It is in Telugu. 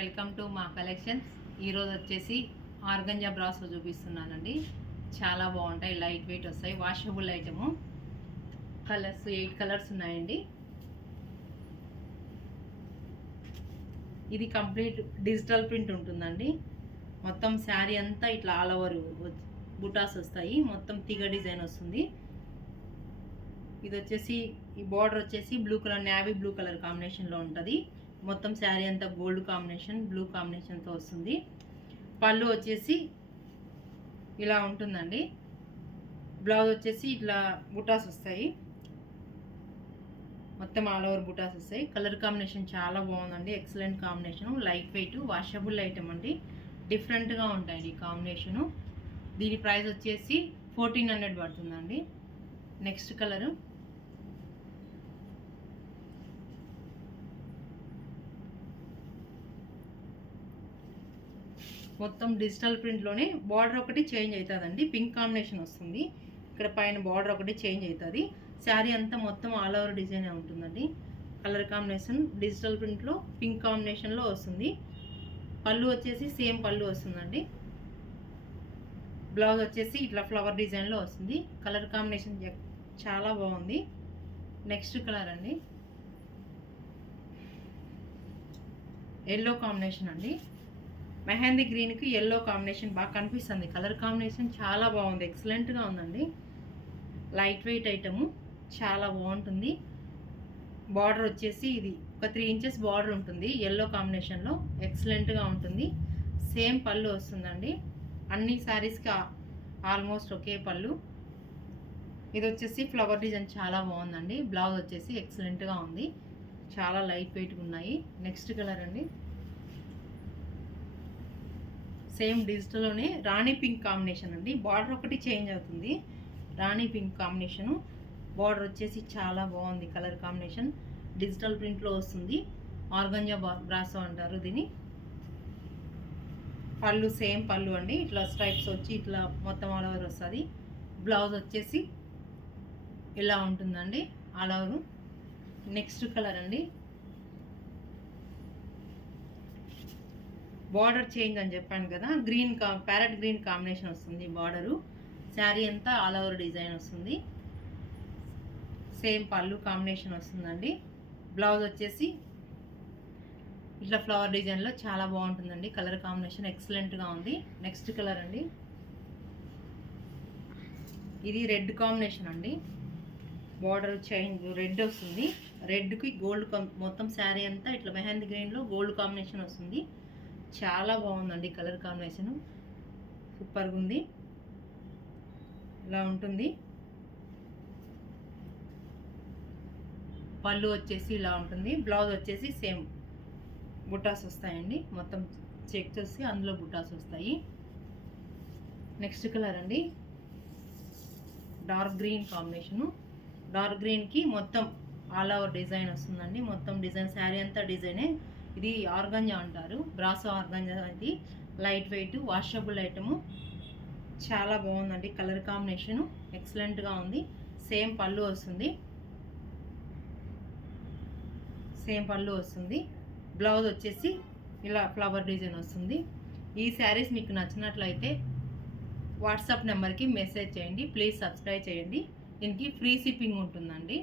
వెల్కమ్ టు మా కలెక్షన్స్. ఈరోజు వచ్చేసి ఆర్గంజా బ్రాస్లో చూపిస్తున్నానండి. చాలా బాగుంటాయి, లైట్ వెయిట్ వస్తాయి, వాషబుల్ ఐటము. కలర్స్ 8 కలర్స్ ఉన్నాయండి. ఇది కంప్లీట్ డిజిటల్ ప్రింట్ ఉంటుందండి. మొత్తం శారీ అంతా ఇట్లా ఆల్ ఓవర్ బుటాస్ వస్తాయి, మొత్తం తీగ డిజైన్ వస్తుంది. ఇది వచ్చేసి ఈ బార్డర్ వచ్చేసి blue colour, navy blue colour కాంబినేషన్లో ఉంటుంది. మొత్తం శారీ అంతా గోల్డ్ కాంబినేషన్, బ్లూ కాంబినేషన్తో వస్తుంది. పళ్ళు వచ్చేసి ఇలా ఉంటుందండి. బ్లౌజ్ వచ్చేసి ఇట్లా బుటాస్ వస్తాయి, మొత్తం ఆల్ ఓవర్ బుటాస్ వస్తాయి. కలర్ కాంబినేషన్ చాలా బాగుందండి, excellent combination. Light weight washable item అండి, డిఫరెంట్గా ఉంటాయి ఈ కాంబినేషను. దీని ప్రైస్ వచ్చేసి 1400 పడుతుందండి. నెక్స్ట్ కలరు మొత్తం డిజిటల్ ప్రింట్లోనే బార్డర్ ఒకటి చేంజ్ అవుతుందండి, పింక్ కాంబినేషన్ వస్తుంది. ఇక్కడ పైన బార్డర్ ఒకటి చేంజ్ అవుతుంది. శారీ అంతా మొత్తం ఆల్ ఓవర్ డిజైనే ఉంటుందండి. కలర్ కాంబినేషన్ డిజిటల్ ప్రింట్లో పింక్ కాంబినేషన్లో వస్తుంది. పళ్ళు వచ్చేసి సేమ్ పళ్ళు వస్తుందండి. బ్లౌజ్ వచ్చేసి ఇట్లా ఫ్లవర్ డిజైన్లో వస్తుంది. కలర్ కాంబినేషన్ చాలా బాగుంది. నెక్స్ట్ కలర్ అండి ఎల్లో కాంబినేషన్ అండి. మెహందీ గ్రీన్కి ఎల్లో కాంబినేషన్ బాగా కనిపిస్తుంది. కలర్ కాంబినేషన్ చాలా బాగుంది, ఎక్సలెంట్గా ఉందండి. లైట్ వెయిట్ ఐటము, చాలా బాగుంటుంది. బార్డర్ వచ్చేసి ఇది ఒక 3 ఇంచెస్ బార్డర్ ఉంటుంది, ఎల్లో కాంబినేషన్లో ఎక్సలెంట్గా ఉంటుంది. సేమ్ పళ్ళు వస్తుందండి. అన్ని శారీస్కి ఆల్మోస్ట్ ఒకే పళ్ళు. ఇది వచ్చేసి ఫ్లవర్ డిజైన్ చాలా బాగుందండి. బ్లౌజ్ వచ్చేసి ఎక్సలెంట్గా ఉంది, చాలా లైట్ వెయిట్గా ఉన్నాయి. నెక్స్ట్ కలర్ అండి సేమ్ డిజిటల్లోనే రాణి పింక్ కాంబినేషన్ అండి. బార్డర్ ఒకటి చేంజ్ అవుతుంది, రాణి పింక్ కాంబినేషను. బార్డర్ వచ్చేసి చాలా బాగుంది, కలర్ కాంబినేషన్ డిజిటల్ ప్రింట్లో వస్తుంది. ఆర్గంజా బ్రాసో అంటారు దీన్ని. పళ్ళు సేమ్ పళ్ళు అండి, ఇట్లా స్ట్రైప్స్ వచ్చి ఇట్లా మొత్తం ఆల్ ఓవర్ వస్తుంది. బ్లౌజ్ వచ్చేసి ఇలా ఉంటుందండి ఆల్ ఓవర్. నెక్స్ట్ కలర్ అండి బార్డర్ చేంజ్ అని చెప్పాను కదా, గ్రీన్ ప్యారెట్ గ్రీన్ కాంబినేషన్ వస్తుంది బార్డరు. శారీ అంతా ఆల్ ఓవర్ డిజైన్ వస్తుంది. సేమ్ పళ్ళు కాంబినేషన్ వస్తుందండి. బ్లౌజ్ వచ్చేసి ఇట్లా ఫ్లవర్ డిజైన్లో చాలా బాగుంటుందండి. కలర్ కాంబినేషన్ ఎక్సలెంట్గా ఉంది. నెక్స్ట్ కలర్ అండి ఇది రెడ్ కాంబినేషన్ అండి. బార్డర్ చేంజ్ రెడ్ వస్తుంది, రెడ్కి గోల్డ్ మొత్తం శారీ అంతా ఇట్లా మెహందీ గ్రీన్లో గోల్డ్ కాంబినేషన్ వస్తుంది. చాలా బాగుందండి కలర్ కాంబినేషన్, సూపర్గా ఉంది. ఇలా ఉంటుంది. పళ్ళు వచ్చేసి ఇలా ఉంటుంది. బ్లౌజ్ వచ్చేసి సేమ్ బుటాస్ వస్తాయండి, మొత్తం చెక్ చేసి అందులో బుటాస్ వస్తాయి. నెక్స్ట్ కలర్ అండి డార్క్ గ్రీన్ కాంబినేషను. డార్క్ గ్రీన్కి మొత్తం ఆల్ ఓవర్ డిజైన్ వస్తుందండి. మొత్తం డిజైన్ శారీ అంతా డిజైనే. ఇది ఆర్గంజా అంటారు, బ్రాసో ఆర్గంజా. ఇది లైట్ వెయిట్ వాషబుల్ ఐటము, చాలా బాగుందండి. కలర్ కాంబినేషను ఎక్సలెంట్గా ఉంది. సేమ్ పళ్ళు వస్తుంది, సేమ్ పళ్ళు వస్తుంది. బ్లౌజ్ వచ్చేసి ఇలా ఫ్లవర్ డిజైన్ వస్తుంది. ఈ శారీస్ మీకు నచ్చినట్లయితే వాట్సాప్ నెంబర్కి మెసేజ్ చేయండి. ప్లీజ్ సబ్స్క్రైబ్ చేయండి. దీనికి ఫ్రీ షిప్పింగ్ ఉంటుందండి.